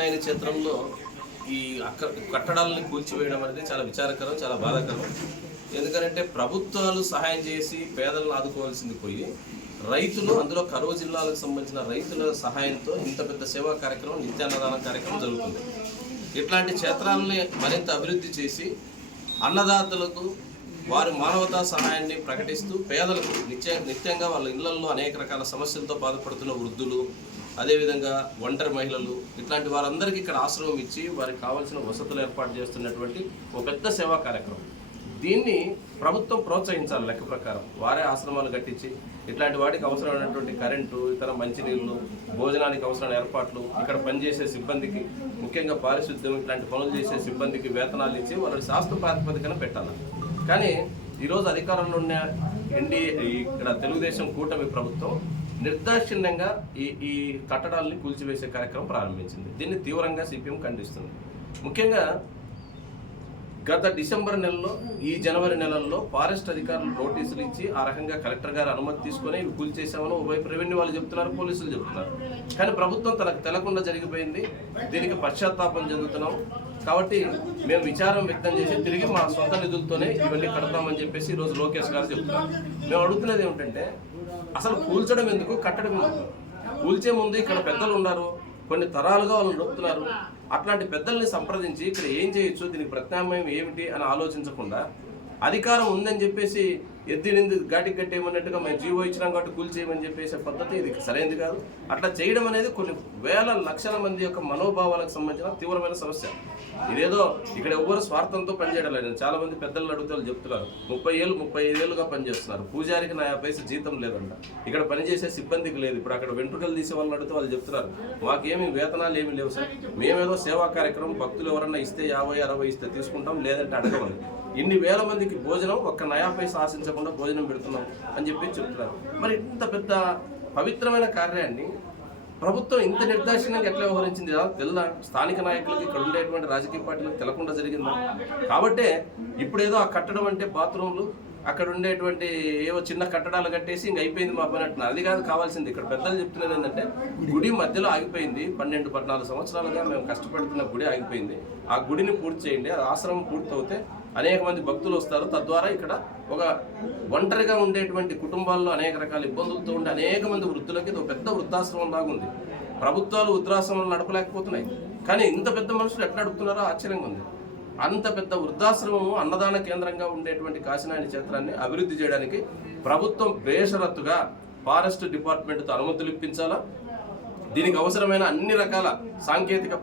కాశీనాయని క్షేత్రంలో ఈ కట్టడాలను కూల్చివేయడం అనేది చాలా విచారకరం, చాలా బాధాకరం. ఎందుకంటే ప్రభుత్వాలు సహాయం చేసి పేదలను ఆదుకోవాల్సింది పోయి రైతులు, అందులో కరువు జిల్లాలకు సంబంధించిన రైతుల సహాయంతో ఇంత పెద్ద సేవా కార్యక్రమం, నిత్యాన్నదాన కార్యక్రమం జరుగుతుంది. ఇట్లాంటి క్షేత్రాలని మరింత అభివృద్ధి చేసి అన్నదాతలకు వారి మానవతా సహాయాన్ని ప్రకటిస్తూ పేదలకు నిత్యంగా వాళ్ళ ఇళ్లల్లో అనేక రకాల సమస్యలతో బాధపడుతున్న వృద్ధులు, అదేవిధంగా ఒంటరి మహిళలు, ఇట్లాంటి వారందరికీ ఇక్కడ ఆశ్రమం ఇచ్చి వారికి కావాల్సిన వసతులు ఏర్పాటు చేస్తున్నటువంటి ఒక పెద్ద సేవా కార్యక్రమం. దీన్ని ప్రభుత్వం ప్రోత్సహించాలి. లెక్క ప్రకారం వారే ఆశ్రమాలు కట్టించి ఇట్లాంటి వాటికి అవసరమైనటువంటి కరెంటు, ఇతర మంచినీళ్ళు, భోజనానికి అవసరమైన ఏర్పాట్లు, ఇక్కడ పనిచేసే సిబ్బందికి, ముఖ్యంగా పారిశుద్ధ్యం ఇట్లాంటి పనులు చేసే సిబ్బందికి వేతనాలు ఇచ్చి వాళ్ళని శాస్త్ర ప్రాతిపదికన పెట్టాలి. కానీ ఈరోజు అధికారంలో ఉన్న ఇక్కడ తెలుగుదేశం కూటమి ప్రభుత్వం నిర్దాక్షిణ్యంగా ఈ కట్టడాలని కూల్చివేసే కార్యక్రమం ప్రారంభించింది. దీన్ని తీవ్రంగా సిపిఎం ఖండిస్తుంది. ముఖ్యంగా గత డిసెంబర్ నెలలో, ఈ జనవరి నెలల్లో ఫారెస్ట్ అధికారులు నోటీసులు ఇచ్చి ఆ రకంగా కలెక్టర్ గారు అనుమతి తీసుకొని ఇవి కూల్చేసామని ఒకవైపు రెవెన్యూ వాళ్ళు చెప్తున్నారు, పోలీసులు చెప్తున్నారు. కానీ ప్రభుత్వం తనకు తెలకుండా జరిగిపోయింది. దీనికి పశ్చాత్తాపం చెందుతున్నాం. కాబట్టి మేము విచారం వ్యక్తం చేసి తిరిగి మా సొంత నిధులతోనే ఇవన్నీ కడతామని చెప్పేసి ఈరోజు లోకేష్ గారు చెప్తున్నారు. మేము అడుగుతున్నది ఏమిటంటే, అసలు కూల్చడం ఎందుకు, కట్టడం ఎందుకు? కూల్చే ముందు ఇక్కడ పెద్దలు ఉన్నారు, కొన్ని తరాలుగా వాళ్ళు నొప్పుతున్నారు. అట్లాంటి పెద్దల్ని సంప్రదించి ఇక్కడ ఏం చేయొచ్చు, దీనికి ప్రత్యామ్నాయం ఏమిటి అని ఆలోచించకుండా అధికారం ఉందని చెప్పేసి ఎద్దినింది ఘాటికి కట్టేయమన్నట్టుగా మేము జీవో ఇచ్చినాం కాబట్టి కూల్చేయమని చెప్పేసే పద్ధతి ఇది సరైనది కాదు. అట్లా చేయడం అనేది కొన్ని వేల లక్షల మంది యొక్క మనోభావాలకు సంబంధించిన తీవ్రమైన సమస్య. ఇదేదో ఇక్కడ ఎవ్వరు స్వార్థంతో పనిచేయడం లేదు. చాలా మంది పెద్దలను అడిగితే వాళ్ళు చెప్తున్నారు 35 ఏళ్ళుగా పనిచేస్తున్నారు, పూజారికి నా 50 పైసలు జీతం లేదంట, ఇక్కడ పనిచేసే సిబ్బందికి లేదు. ఇప్పుడు అక్కడ వెంట్రుకలు తీసే వాళ్ళని అడిగితే వాళ్ళు చెప్తున్నారు మాకేమి వేతనాలు ఏమి లేవు సార్, మేమేదో సేవా కార్యక్రమం భక్తులు ఎవరన్నా ఇస్తే 50-60 ఇస్తే తీసుకుంటాం, లేదంటే అడగమని. ఇన్ని వేల మందికి భోజనం ఒక్క నయా పైసా ఆశించకుండా భోజనం పెడుతున్నాం అని చెప్పి చెప్తున్నారు. మరి ఇంత పెద్ద పవిత్రమైన కార్యాన్ని ప్రభుత్వం ఇంత నిర్దాక్షిణ్యంగా ఎట్లా వ్యవహరించింది తెల్ల స్థానిక నాయకులకి, ఇక్కడ ఉండేటువంటి రాజకీయ పార్టీలకు తెలకుండా జరిగిందా? కాబట్టే ఇప్పుడేదో ఆ కట్టడం అంటే బాత్రూమ్లు, అక్కడ ఉండేటువంటి ఏవో చిన్న కట్టడాలు కట్టేసి ఇంక అయిపోయింది మా పని అంటున్నారు. అది కాదు కావాల్సింది. ఇక్కడ పెద్దలు చెప్తున్నది ఏంటంటే, గుడి మధ్యలో ఆగిపోయింది, 12-14 సంవత్సరాలుగా మేము కష్టపడుతున్న గుడి ఆగిపోయింది, ఆ గుడిని పూర్తి చేయండి. అది ఆశ్రమం పూర్తవుతే అనేక మంది భక్తులు వస్తారు. తద్వారా ఇక్కడ ఒక ఒంటరిగా ఉండేటువంటి కుటుంబాల్లో అనేక రకాల ఇబ్బందులతో ఉండే అనేక మంది వృద్ధులకి ఇది ఒక పెద్ద వృద్ధాశ్రమం లాగా ఉంది. ప్రభుత్వాలు వృద్ధాశ్రమాలు నడపలేకపోతున్నాయి, కానీ ఇంత పెద్ద మనుషులు ఎట్లా నడుపుతున్నారో ఆశ్చర్యంగా ఉంది. అంత పెద్ద వృద్ధాశ్రమము, అన్నదాన కేంద్రంగా ఉండేటువంటి కాశీనాయని క్షేత్రాన్ని అభివృద్ధి చేయడానికి ప్రభుత్వం బేషరత్తుగా ఫారెస్ట్ డిపార్ట్మెంట్తో అనుమతులు ఇప్పించాలా, దీనికి అవసరమైన అన్ని రకాల సాంకేతిక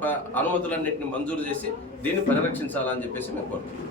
అనుమతులన్నింటినీ మంజూరు చేసి దీన్ని పరిరక్షించాలని చెప్పేసి మేము కోరుతున్నాం.